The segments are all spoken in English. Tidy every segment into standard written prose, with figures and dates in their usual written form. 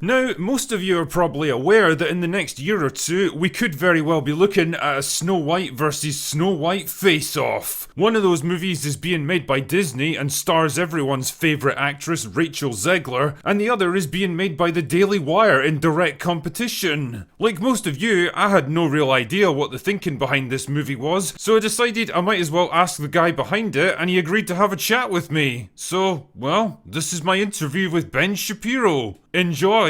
Now, most of you are probably aware that in the next year or two, we could very well be looking at a Snow White versus Snow White face-off. One of those movies is being made by Disney and stars everyone's favourite actress Rachel Zegler, and the other is being made by the Daily Wire in direct competition. Like most of you, I had no real idea what the thinking behind this movie was, so I decided I might as well ask the guy behind it, and he agreed to have a chat with me. So, well, this is my interview with Ben Shapiro. Enjoy!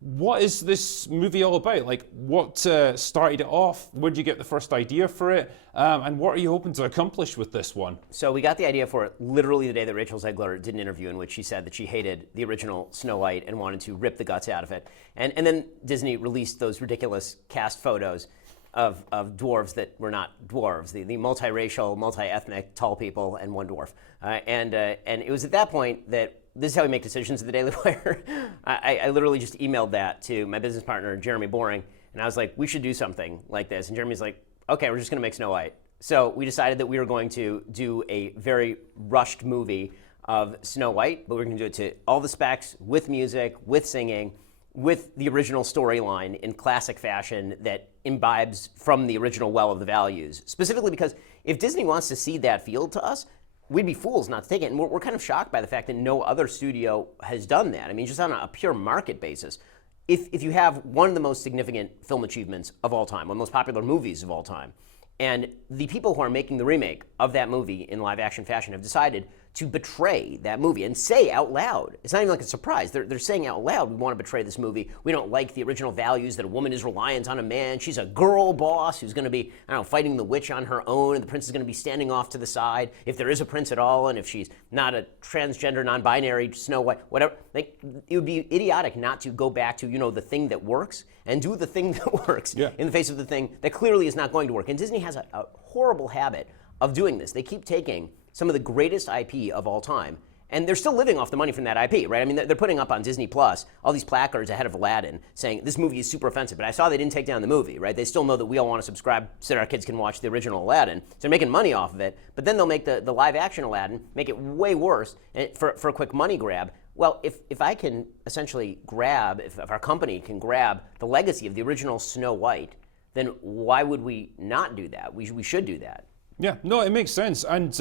What is this movie all about? Like, what started it off? Where did you get the first idea for it? And what are you hoping to accomplish with this one? So we got the idea for it literally the day that Rachel Zegler did an interview in which she said that she hated the original Snow White and wanted to rip the guts out of it. And then Disney released those ridiculous cast photos of dwarves that were not dwarves, the multiracial, multi-ethnic, tall people and one dwarf. And it was at that point that this is how we make decisions at the Daily Wire. I literally just emailed that to my business partner, Jeremy Boring, and I was like, we should do something like this. And Jeremy's like, okay, we're just gonna make Snow White. So we decided that we were going to do a very rushed movie of Snow White, but we're gonna do it to all the specs, with music, with singing, with the original storyline in classic fashion that imbibes from the original well of the values. Specifically because if Disney wants to cede that field to us, we'd be fools not to take it. And we're kind of shocked by the fact that no other studio has done that. I mean, just on a pure market basis, if you have one of the most significant film achievements of all time, one of the most popular movies of all time, and the people who are making the remake of that movie in live action fashion have decided to betray that movie and say out loud. It's not even like a surprise. They're saying out loud, we want to betray this movie. We don't like the original values that a woman is reliant on a man. She's a girl boss who's going to be, I don't know, fighting the witch on her own, and the prince is going to be standing off to the side, if there is a prince at all, and if she's not a transgender, non-binary, Snow White, whatever. Like, it would be idiotic not to go back to, the thing that works and do the thing that works in the face of the thing that clearly is not going to work. And Disney has a horrible habit of doing this. They keep taking some of the greatest IP of all time, and they're still living off the money from that IP, right? I mean, they're putting up on Disney Plus all these placards ahead of Aladdin saying this movie is super offensive, but I saw they didn't take down the movie, right? They still know that we all want to subscribe so that our kids can watch the original Aladdin, so they're making money off of it, but then they'll make the live action Aladdin, make it way worse for a quick money grab. Well, if I can essentially grab, if our company can grab the legacy of the original Snow White, then why would we not do that? We should do that. Yeah, no, it makes sense. And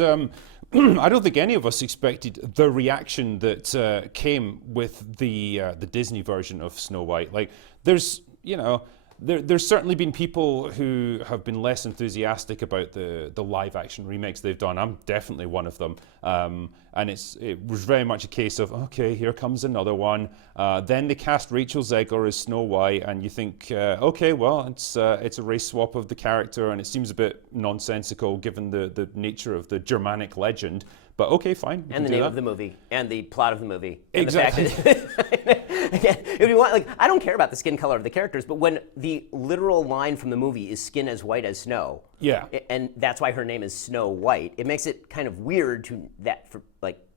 I don't think any of us expected the reaction that came with the Disney version of Snow White. Like, there's certainly been people who have been less enthusiastic about the live action remakes they've done. I'm definitely one of them. And it was very much a case of, okay, here comes another one. Then they cast Rachel Zegler as Snow White, and you think, okay, well, it's a race swap of the character, and it seems a bit nonsensical given the nature of the Germanic legend. But okay, fine. And the name of the movie, and the plot of the movie. And exactly. The fact that, it would be like, I don't care about the skin color of the characters, but when the literal line from the movie is skin as white as snow, and that's why her name is Snow White, it makes it kind of weird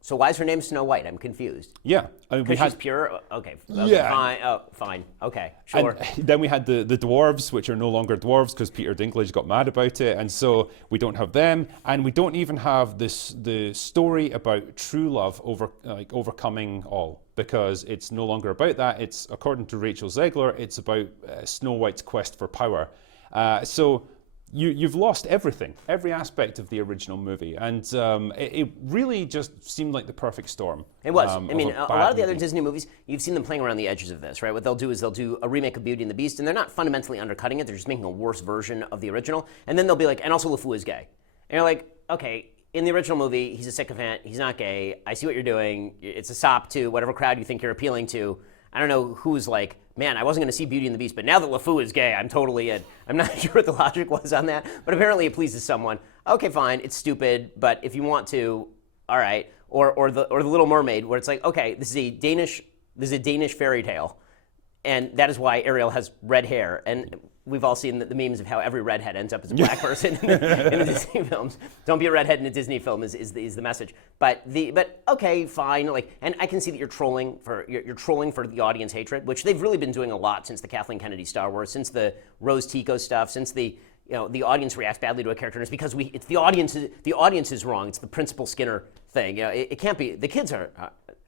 so why is her name Snow White? I'm confused. Yeah. Because she's pure? Okay. Yeah. Fine. Oh, fine. Okay. Sure. And then we had the dwarves, which are no longer dwarves because Peter Dinklage got mad about it, and so we don't have them, and we don't even have the story about true love overcoming all, because it's no longer about that. It's, according to Rachel Zegler, it's about Snow White's quest for power. So you've lost everything, every aspect of the original movie, and it really just seemed like the perfect storm. It was. I mean, a lot of the other movie. Disney movies, you've seen them playing around the edges of this, right? What they'll do is they'll do a remake of Beauty and the Beast, and they're not fundamentally undercutting it, they're just making a worse version of the original, and then they'll be like, and also LeFou is gay. And you're like, okay, in the original movie, he's a sycophant, he's not gay, I see what you're doing, it's a sop to whatever crowd you think you're appealing to. I don't know who's like, man, I wasn't going to see Beauty and the Beast, but now that LeFou is gay, I'm totally in. I'm not sure what the logic was on that, but apparently it pleases someone. Okay, fine, it's stupid, but if you want to, all right. Or the Little Mermaid, where it's like, okay, this is a Danish fairy tale, and that is why Ariel has red hair. And we've all seen the memes of how every redhead ends up as a black person in the Disney films. Don't be a redhead in a Disney film is the message. But okay, fine. Like, and I can see that you're trolling for the audience hatred, which they've really been doing a lot since the Kathleen Kennedy Star Wars, since the Rose Tico stuff, since the audience reacts badly to a character, and it's because it's the audience is wrong. It's the Principal Skinner thing. It can't be. The kids are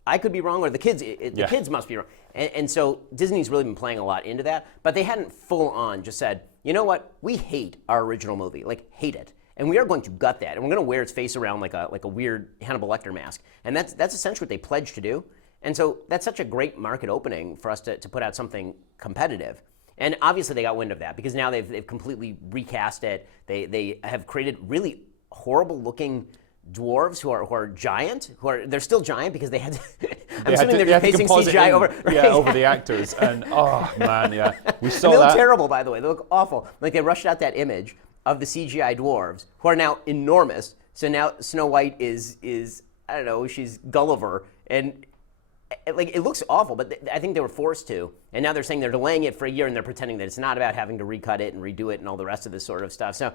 I could be wrong, or the kids, the kids must be wrong. And so Disney's really been playing a lot into that, but they hadn't full on just said, you know what, we hate our original movie, like hate it. And we are going to gut that, and we're going to wear its face around like a weird Hannibal Lecter mask. And that's essentially what they pledged to do. And so that's such a great market opening for us to put out something competitive. And obviously they got wind of that because now they've completely recast it. They have created really horrible looking dwarves who are giant, they're still giant because they had to, I'm assuming they're just pasting CGI over. Right? Yeah, over the actors. And oh man, yeah. We saw and they that. look terrible, by the way. They look awful. Like they rushed out that image of the CGI dwarves who are now enormous. So now Snow White is I don't know, she's Gulliver, and like it looks awful, but I think they were forced to. And now they're saying they're delaying it for a year, and they're pretending that it's not about having to recut it and redo it and all the rest of this sort of stuff. So,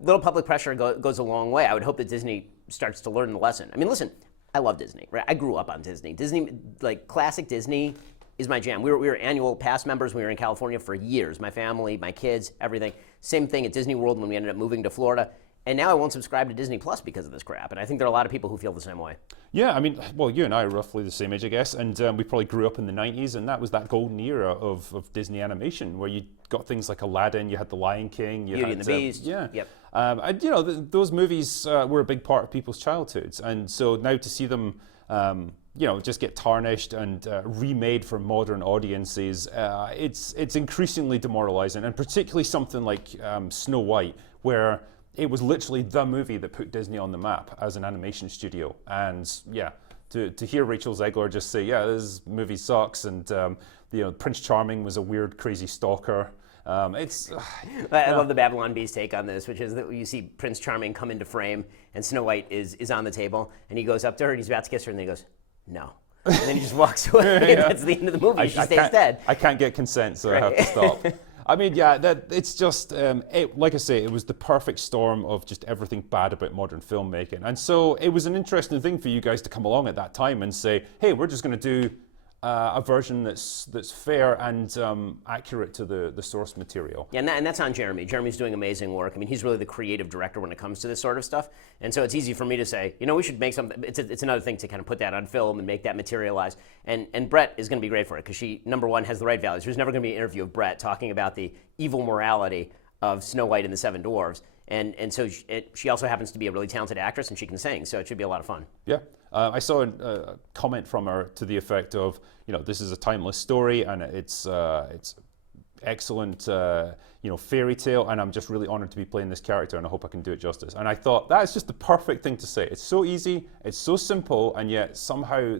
little public pressure goes a long way. I would hope that Disney starts to learn the lesson. I mean, listen, I love Disney. Right? I grew up on Disney. Disney, like classic Disney, is my jam. We were annual pass members. We were in California for years. My family, my kids, everything. Same thing at Disney World when we ended up moving to Florida. And now I won't subscribe to Disney Plus because of this crap. And I think there are a lot of people who feel the same way. Yeah, I mean, well, you and I are roughly the same age, I guess, and we probably grew up in the 90s, and that was that golden era of Disney animation where you got things like Aladdin, you had The Lion King, you Beauty had and the Beast. Yeah. Yep. And, those movies were a big part of people's childhoods, and so now to see them, just get tarnished and remade for modern audiences, it's increasingly demoralizing, and particularly something like Snow White, where it was literally the movie that put Disney on the map as an animation studio. And yeah, to hear Rachel Zegler just say, yeah, this movie sucks, and Prince Charming was a weird, crazy stalker. I love the Babylon Bee's take on this, which is that you see Prince Charming come into frame, and Snow White is on the table, and he goes up to her, and he's about to kiss her, and then he goes, no. And then he just walks away. Yeah. That's the end of the movie. She stays dead. I can't get consent, so Right. I have to stop. I mean, yeah, it's just, like I say, it was the perfect storm of just everything bad about modern filmmaking. And so it was an interesting thing for you guys to come along at that time and say, hey, we're just going to do a version that's fair and accurate to the source material. Yeah, and that's on Jeremy. Jeremy's doing amazing work. I mean, he's really the creative director when it comes to this sort of stuff. And so it's easy for me to say, we should make something. It's another thing to kind of put that on film and make that materialize. And Brett is going to be great for it because she, number one, has the right values. There's never going to be an interview of Brett talking about the evil morality of Snow White and the Seven Dwarfs. And so she also happens to be a really talented actress, and she can sing. So it should be a lot of fun. Yeah. I saw a comment from her to the effect of, this is a timeless story and it's excellent, fairy tale, and I'm just really honored to be playing this character, and I hope I can do it justice. And I thought that's just the perfect thing to say. It's so easy, it's so simple, and yet somehow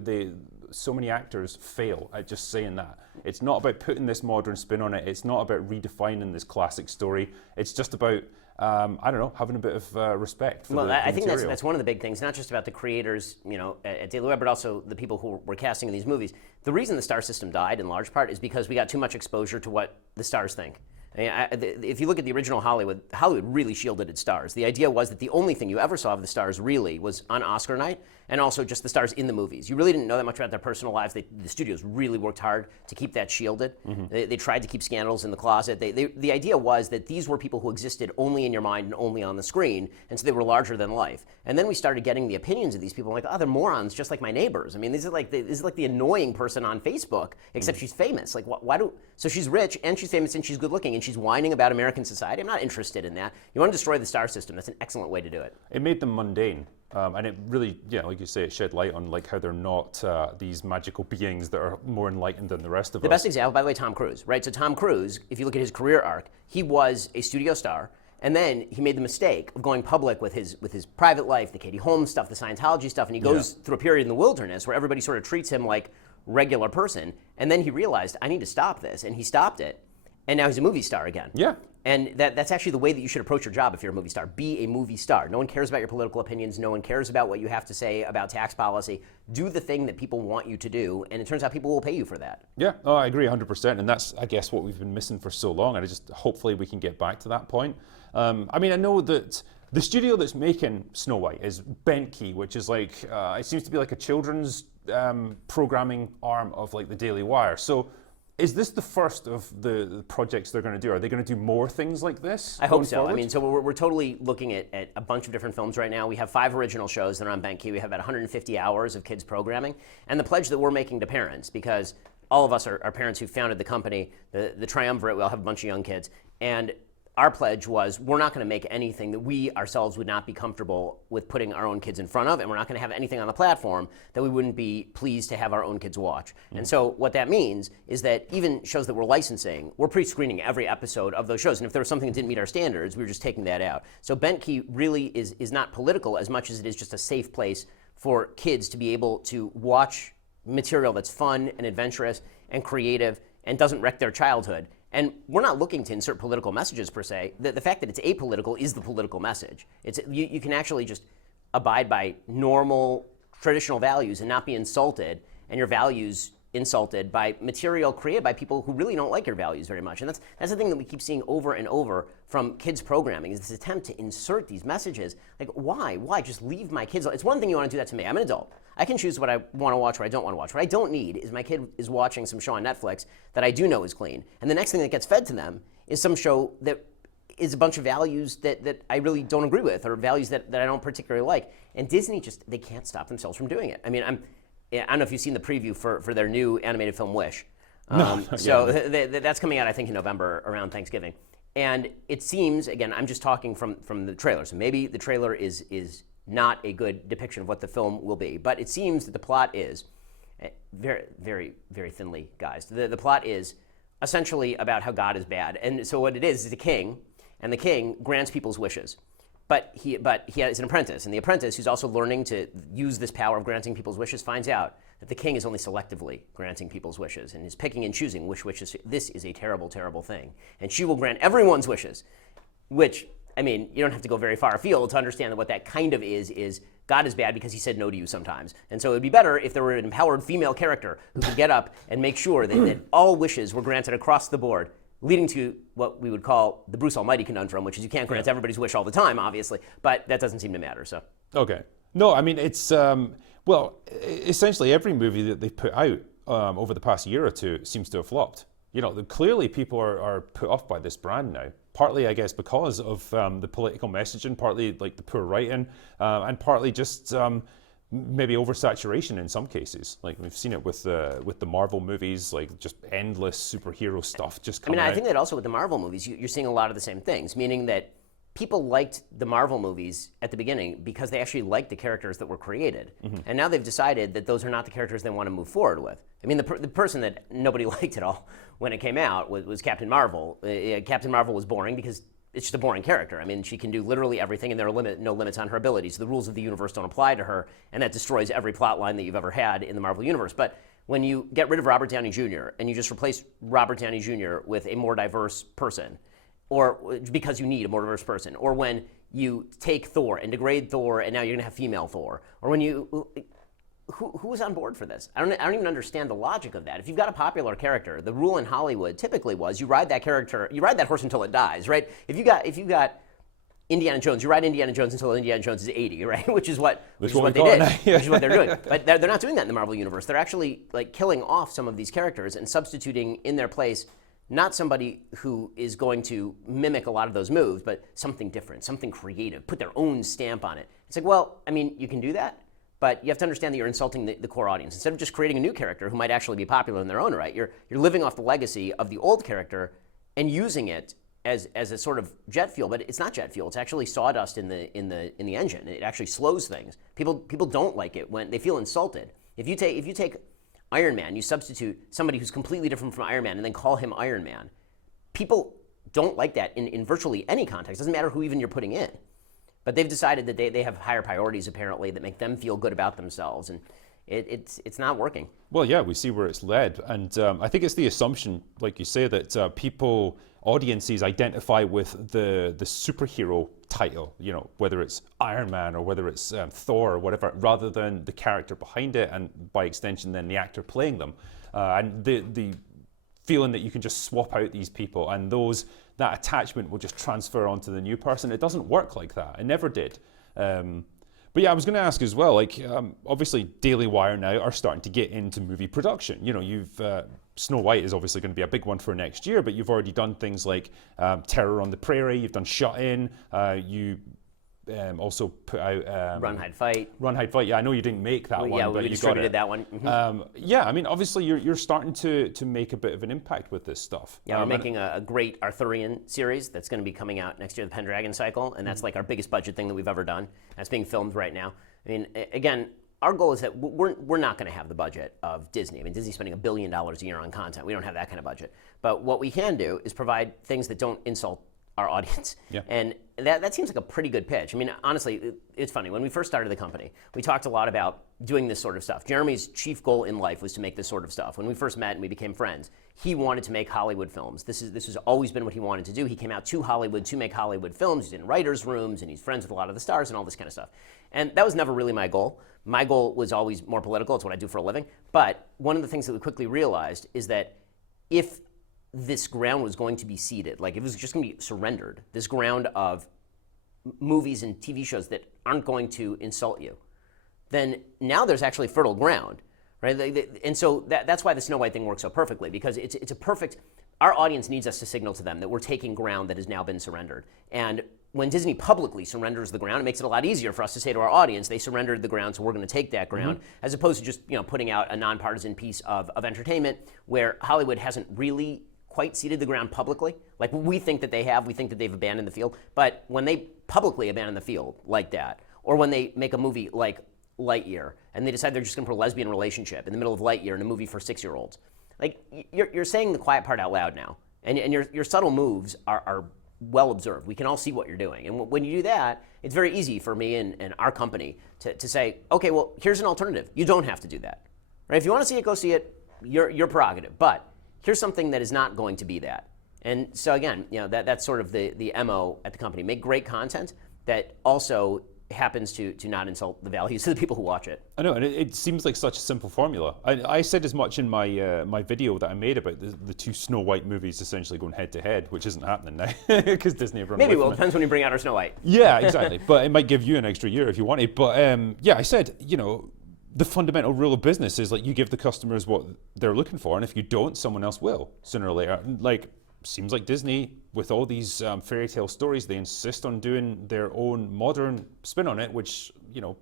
so many actors fail at just saying that. It's not about putting this modern spin on it. It's not about redefining this classic story. It's just about having a bit of respect for the I think material. that's one of the big things, not just about the creators, at Daily Web, but also the people who were casting in these movies. The reason the star system died, in large part, is because we got too much exposure to what the stars think. I mean, if you look at the original Hollywood really shielded its stars. The idea was that the only thing you ever saw of the stars really was on Oscar night, and also just the stars in the movies. You really didn't know that much about their personal lives. The studios really worked hard to keep that shielded. Mm-hmm. They tried to keep scandals in the closet. The idea was that these were people who existed only in your mind and only on the screen, and so they were larger than life. And then we started getting the opinions of these people, like, oh, they're morons just like my neighbors. I mean, this is like the annoying person on Facebook, except she's famous. Like, so she's rich, and she's famous, and she's good looking, and she's whining about American society. I'm not interested in that. You want to destroy the star system. That's an excellent way to do it. It made them mundane. And it really, like you say, it shed light on how they're not these magical beings that are more enlightened than the rest of us. The best example, by the way, Tom Cruise, right? So Tom Cruise, if you look at his career arc, he was a studio star, and then he made the mistake of going public with his private life, the Katie Holmes stuff, the Scientology stuff, and he goes through a period in the wilderness where everybody sort of treats him like regular person, and then he realized, I need to stop this, and he stopped it, and now he's a movie star again. Yeah. And that's actually the way that you should approach your job if you're a movie star. Be a movie star. No one cares about your political opinions. No one cares about what you have to say about tax policy. Do the thing that people want you to do, and it turns out people will pay you for that. Yeah, I agree 100%, and that's, I guess, what we've been missing for so long, and hopefully we can get back to that point. I mean, I know that the studio that's making Snow White is Bentkey, which is it seems to be like a children's programming arm of the Daily Wire. So Is this the first of the projects they're going to do? Are they going to do more things like this? I hope going so. forward? I mean, so we're totally looking at a bunch of different films right now. We have 5 original shows that are on BenQ. We have about 150 hours of kids programming. And the pledge that we're making to parents, because all of us are parents who founded the company, the triumvirate, we all have a bunch of young kids. And our pledge was we're not going to make anything that we ourselves would not be comfortable with putting our own kids in front of, and we're not going to have anything on the platform that we wouldn't be pleased to have our own kids watch. And so what that means is that even shows that we're licensing, we're pre-screening every episode of those shows. And if there was something that didn't meet our standards, we were just taking that out. So BenQ really is not political as much as it is just a safe place for kids to be able to watch material that's fun and adventurous and creative and doesn't wreck their childhood. And we're not looking to insert political messages per se. The fact that it's apolitical is the political message. You can actually just abide by normal, traditional values and not be insulted, and your values insulted by material created by people who really don't like your values very much. And that's the thing that we keep seeing over and over from kids programming, is this attempt to insert these messages. Like, why? Just leave my kids alone. It's one thing you want to do that to me. I'm an adult. I can choose what I want to watch, what I don't want to watch. What I don't need is my kid is watching some show on Netflix that I do know is clean. And the next thing that gets fed to them is some show that is a bunch of values that I really don't agree with, or values that I don't particularly like. And Disney they can't stop themselves from doing it. I mean, I don't know if you've seen the preview for their new animated film, Wish. That's coming out, I think, in November around Thanksgiving. And it seems, again, I'm just talking from the trailer, so maybe the trailer is not a good depiction of what the film will be. But it seems that the plot is, very, very, very thinly guised, the plot is essentially about how God is bad. And so what it is a king, and the king grants people's wishes. But he has an apprentice, and the apprentice, who's also learning to use this power of granting people's wishes, finds out that the king is only selectively granting people's wishes and is picking and choosing which wishes. This is a terrible, terrible thing. And she will grant everyone's wishes, which, I mean, you don't have to go very far afield to understand that what that kind of is God is bad because he said no to you sometimes. And so it would be better if there were an empowered female character who could get up and make sure that all wishes were granted across the board, leading to what we would call the Bruce Almighty conundrum, which is you can't grant everybody's wish all the time, obviously, but that doesn't seem to matter. So. Okay. No, I mean, it's, essentially every movie that they've put out over the past year or two seems to have flopped. You know, clearly people are put off by this brand now, partly, I guess, because of the political messaging, partly like the poor writing, and partly just maybe oversaturation in some cases. Like we've seen it with the Marvel movies, like just endless superhero stuff just coming out. I think that also with the Marvel movies, you're seeing a lot of the same things, meaning that people liked the Marvel movies at the beginning because they actually liked the characters that were created. And now they've decided that those are not the characters they want to move forward with. I mean, the person that nobody liked at all when it came out was Captain Marvel. Captain Marvel was boring because it's just a boring character. I mean, she can do literally everything, and there are no limits on her abilities. The rules of the universe don't apply to her, and that destroys every plot line that you've ever had in the Marvel universe. But when you get rid of Robert Downey Jr. and you just replace Robert Downey Jr. with a more diverse person, or because you need a more diverse person, or when you take Thor and degrade Thor and now you're going to have female Thor, or when you... Who was on board for this? I don't even understand the logic of that. If you've got a popular character, the rule in Hollywood typically was you ride that horse until it dies, right? If you got Indiana Jones, you ride Indiana Jones until Indiana Jones is 80, right? Which is what they did. Which is what they're doing. But they're not doing that in the Marvel universe. They're actually like killing off some of these characters and substituting in their place not somebody who is going to mimic a lot of those moves, but something different, something creative, put their own stamp on it. It's like, well, I mean, you can do that, but you have to understand that you're insulting the core audience. Instead of just creating a new character who might actually be popular in their own right, you're living off the legacy of the old character and using it as a sort of jet fuel. But it's not jet fuel. It's actually sawdust in the engine. It actually slows things. People don't like it when they feel insulted. If you take Iron Man, you substitute somebody who's completely different from Iron Man and then call him Iron Man. People don't like that in virtually any context. It doesn't matter who even you're putting in. But they've decided that they have higher priorities, apparently, that make them feel good about themselves. And it's not working. Well, yeah, we see where it's led. And I think it's the assumption, like you say, that audiences identify with the superhero title, you know, whether it's Iron Man or whether it's Thor or whatever, rather than the character behind it and by extension then the actor playing them. And the feeling that you can just swap out these people and that attachment will just transfer onto the new person. It doesn't work like that. It never did. But yeah, I was going to ask as well, like obviously Daily Wire now are starting to get into movie production. You know, you've Snow White is obviously going to be a big one for next year, but you've already done things like Terror on the Prairie, you've done Shut In, you also put out Run, Hide, Fight. Run, Hide, Fight. Yeah, I know you didn't make that one, Yeah, but we you got distributed it. that one. Mm-hmm. Yeah, I mean, obviously you're starting to make a bit of an impact with this stuff. Yeah, we're making a great Arthurian series that's going to be coming out next year, the Pendragon Cycle, and that's like our biggest budget thing that we've ever done. That's being filmed right now. I mean, again, our goal is that we're not going to have the budget of Disney. I mean, Disney's spending $1 billion a year on content. We don't have that kind of budget. But what we can do is provide things that don't insult our audience. Yeah. And that seems like a pretty good pitch. I mean, honestly, it's funny. When we first started the company, we talked a lot about doing this sort of stuff. Jeremy's chief goal in life was to make this sort of stuff. When we first met and we became friends, he wanted to make Hollywood films. This has always been what he wanted to do. He came out to Hollywood to make Hollywood films. He's in writers' rooms, and he's friends with a lot of the stars and all this kind of stuff. And that was never really my goal. My goal was always more political. It's what I do for a living. But one of the things that we quickly realized is that if this ground was going to be ceded, like if it was just going to be surrendered, this ground of movies and TV shows that aren't going to insult you, then now there's actually fertile ground, right? And so that's why the Snow White thing works so perfectly, because it's a perfect, our audience needs us to signal to them that we're taking ground that has now been surrendered. And when Disney publicly surrenders the ground, it makes it a lot easier for us to say to our audience, they surrendered the ground, so we're going to take that ground, as opposed to just putting out a nonpartisan piece of entertainment where Hollywood hasn't really quite ceded the ground publicly. Like we think that they have, we think that they've abandoned the field, but when they publicly abandon the field like that, or when they make a movie like Lightyear and they decide they're just going to put a lesbian relationship in the middle of Lightyear in a movie for 6-year-olds, like you're saying the quiet part out loud now, and your subtle moves are well observed. We can all see what you're doing, and when you do that, it's very easy for me and our company to say, okay, well, here's an alternative. You don't have to do that, right? If you want to see it, go see it. Your prerogative, but here's something that is not going to be that. And so again, that's sort of the MO at the company. Make great content that also happens to not insult the values of the people who watch it. I know, and it seems like such a simple formula. I said as much in my my video that I made about the two Snow White movies essentially going head to head, which isn't happening now because Disney have run Maybe away it will. from it. Depends when you bring out our Snow White. Yeah, exactly. But it might give you an extra year if you wanted. But yeah, I said, the fundamental rule of business is like you give the customers what they're looking for, and if you don't, someone else will sooner or later. Like, seems like Disney, with all these fairy tale stories, they insist on doing their own modern spin on it, which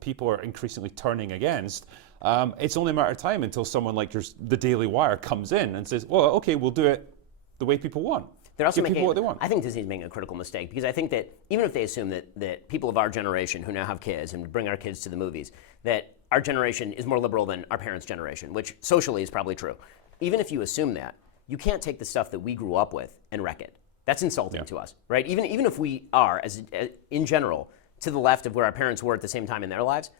people are increasingly turning against. It's only a matter of time until someone like the Daily Wire comes in and says, "Well, okay, we'll do it the way people want." They're also Give people what they want. I think Disney's making a critical mistake, because I think that even if they assume that people of our generation who now have kids and bring our kids to the movies, that our generation is more liberal than our parents' generation, which socially is probably true. Even if you assume that, you can't take the stuff that we grew up with and wreck it. That's insulting to us, right? Even if we are, as in general, to the left of where our parents were at the same time in their lives,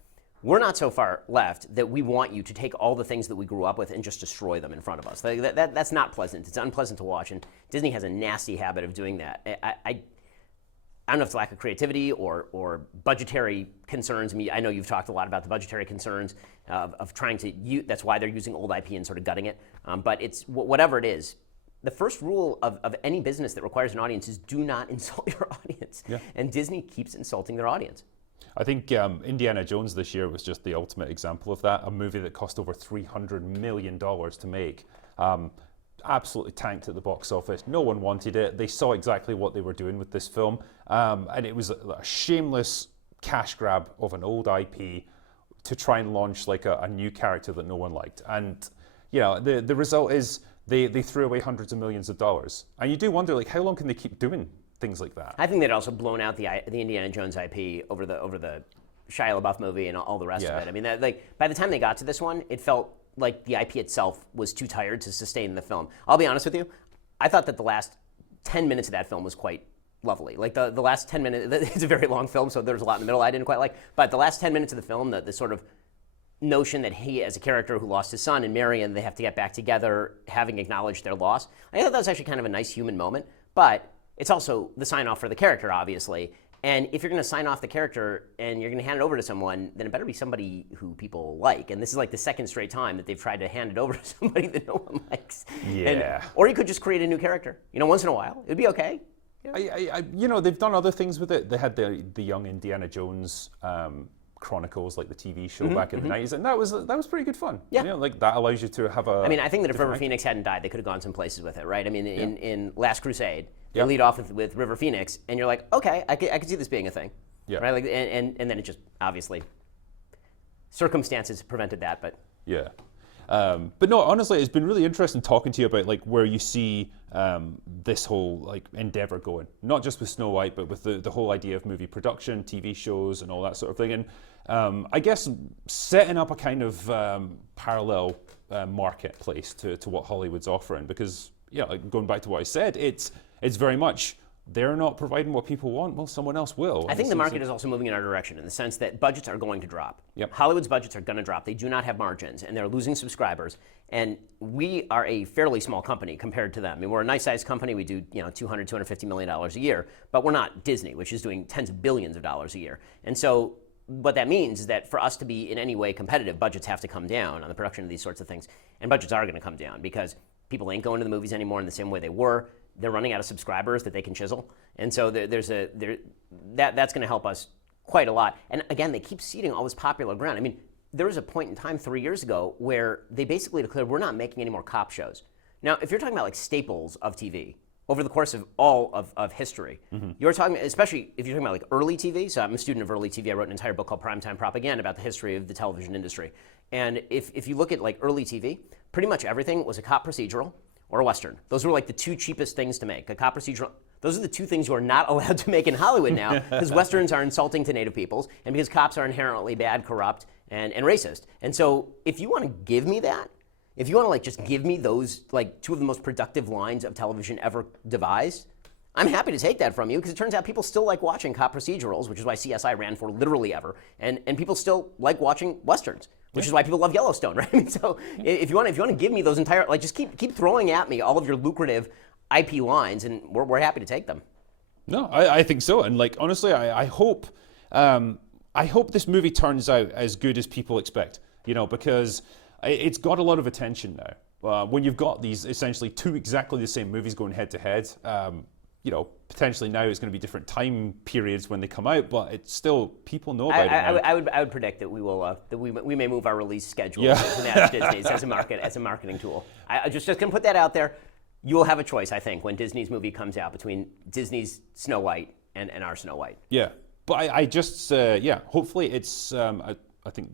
we're not so far left that we want you to take all the things that we grew up with and just destroy them in front of us. That's not pleasant. It's unpleasant to watch, and Disney has a nasty habit of doing that. I don't know if it's lack of creativity or budgetary concerns. I mean, I know you've talked a lot about the budgetary concerns of trying to use, that's why they're using old IP and sort of gutting it. But it's whatever it is. The first rule of any business that requires an audience is do not insult your audience. Yeah. And Disney keeps insulting their audience. I think Indiana Jones this year was just the ultimate example of that. A movie that cost over $300 million to make. Absolutely tanked at the box office. No one wanted it. They saw exactly what they were doing with this film. And it was a shameless cash grab of an old IP to try and launch like a new character that no one liked. And the result is they threw away hundreds of millions of dollars. And you do wonder, like, how long can they keep doing things like that? I think they'd also blown out the Indiana Jones IP over the Shia LaBeouf movie and all the rest of it. I mean, by the time they got to this one, it felt like the IP itself was too tired to sustain the film. I'll be honest with you, I thought that the last 10 minutes of that film was quite lovely. Like the last 10 minutes, it's a very long film, so there's a lot in the middle I didn't quite like, but the last 10 minutes of the film, the sort of notion that he, as a character who lost his son and Marion, they have to get back together, having acknowledged their loss, I thought that was actually kind of a nice human moment, but it's also the sign-off for the character, obviously. And if you're going to sign off the character and you're going to hand it over to someone, then it better be somebody who people like. And this is like the second straight time that they've tried to hand it over to somebody that no one likes. Yeah. Or you could just create a new character. Once in a while, it'd be okay. They've done other things with it. They had the young Indiana Jones Chronicles, like the TV show back in the 90s, and that was pretty good fun. Yeah. You know, like that allows you to have a. I mean, I think that if River different Phoenix hadn't died, they could have gone some places with it, right? I mean, in Last Crusade, they Yeah. lead off with River Phoenix, and you're like, okay, I could see this being a thing, Yeah. right? Like, and then it just obviously circumstances prevented that, but Yeah. But no, honestly, it's been really interesting talking to you about like where you see this whole like endeavor going, not just with Snow White, but with the whole idea of movie production, TV shows, and all that sort of thing. And I guess setting up a kind of parallel marketplace to what Hollywood's offering, because yeah, like going back to what I said, it's very much they're not providing what people want. Well, someone else will. I think the market is also moving in our direction in the sense that budgets are going to drop. Yep. Hollywood's budgets are going to drop. They do not have margins, and they're losing subscribers. And we are a fairly small company compared to them. I mean, we're a nice-sized company. We do, $250 million a year, but we're not Disney, which is doing tens of billions of dollars a year. And so what that means is that for us to be in any way competitive, budgets have to come down on the production of these sorts of things. And budgets are going to come down because people ain't going to the movies anymore in the same way they were. They're running out of subscribers that they can chisel, and so that's going to help us quite a lot. And again, they keep seeding all this popular ground. I mean, there was a point in time 3 years ago where they basically declared we're not making any more cop shows. Now, if you're talking about like staples of TV over the course of all of history, you're talking, especially if you're talking about like early TV. So I'm a student of early TV. I wrote an entire book called Primetime Propaganda about the history of the television industry. And if you look at like early TV, pretty much everything was a cop procedural or a Western. Those were like the two cheapest things to make. A cop procedural, those are the two things you are not allowed to make in Hollywood now, because Westerns are insulting to Native peoples, and because cops are inherently bad, corrupt, and racist. And so if you want to give me that, if you want to like just give me those like two of the most productive lines of television ever devised, I'm happy to take that from you, because it turns out people still like watching cop procedurals, which is why CSI ran for literally ever, and people still like watching Westerns, which is why people love Yellowstone, right? I mean, so if you want to give me those entire, like, just keep throwing at me all of your lucrative IP lines, and we're happy to take them. No, I think so. And like honestly, I hope this movie turns out as good as people expect. Because it's got a lot of attention now. When you've got these essentially two exactly the same movies going head to head. Potentially now it's going to be different time periods when they come out, but it's still, people know about it now. I would predict that we will that we may move our release schedule Yeah. to match Disney's as a marketing tool. I just going to put that out there. You will have a choice, I think, when Disney's movie comes out between Disney's Snow White and our Snow White. Yeah, but I just hopefully it's I think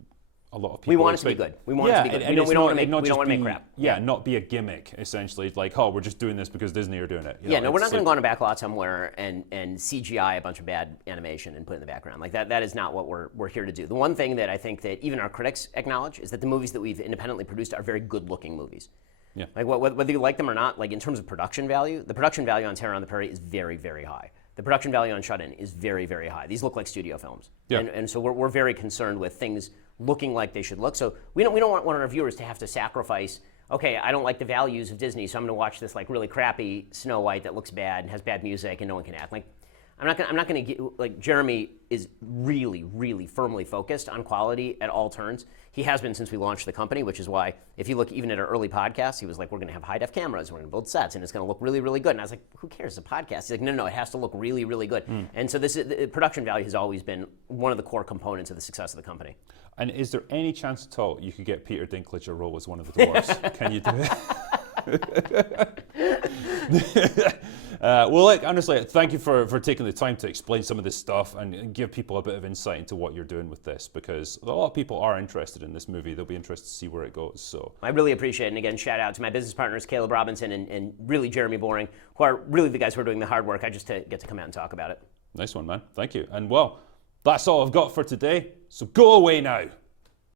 a lot of people. We want it to be good. We want it to be good. We don't want to make crap. Yeah, not be a gimmick, essentially. Like, oh, we're just doing this because Disney are doing it. We're not going to go on a backlot somewhere and CGI a bunch of bad animation and put it in the background. Like that is not what we're here to do. The one thing that I think that even our critics acknowledge is that the movies that we've independently produced are very good-looking movies. Yeah. Like whether you like them or not, like in terms of production value, the production value on Terror on the Prairie is very, very high. The production value on Shut In is very, very high. These look like studio films. Yeah. And so we're very concerned with things looking like they should look. So we don't want our viewers to have to sacrifice, okay, I don't like the values of Disney, so I'm going to watch this like really crappy Snow White that looks bad and has bad music and no one can act. Like, I'm not going to get, like, Jeremy is really, really firmly focused on quality at all turns. He has been since we launched the company, which is why if you look even at our early podcasts, he was like, we're going to have high-def cameras, we're going to build sets, and it's going to look really, really good. And I was like, who cares? It's a podcast. He's like, no, it has to look really, really good. And so the production value has always been one of the core components of the success of the company. And is there any chance at all you could get Peter Dinklage a role as one of the dwarves? Can you do it? Well, look, honestly, thank you for taking the time to explain some of this stuff and give people a bit of insight into what you're doing with this, because a lot of people are interested in this movie. They'll be interested to see where it goes. So I really appreciate it. And again, shout out to my business partners, Caleb Robinson and really Jeremy Boring, who are really the guys who are doing the hard work. I just get to come out and talk about it. Nice one, man. Thank you. And well, that's all I've got for today. So go away now.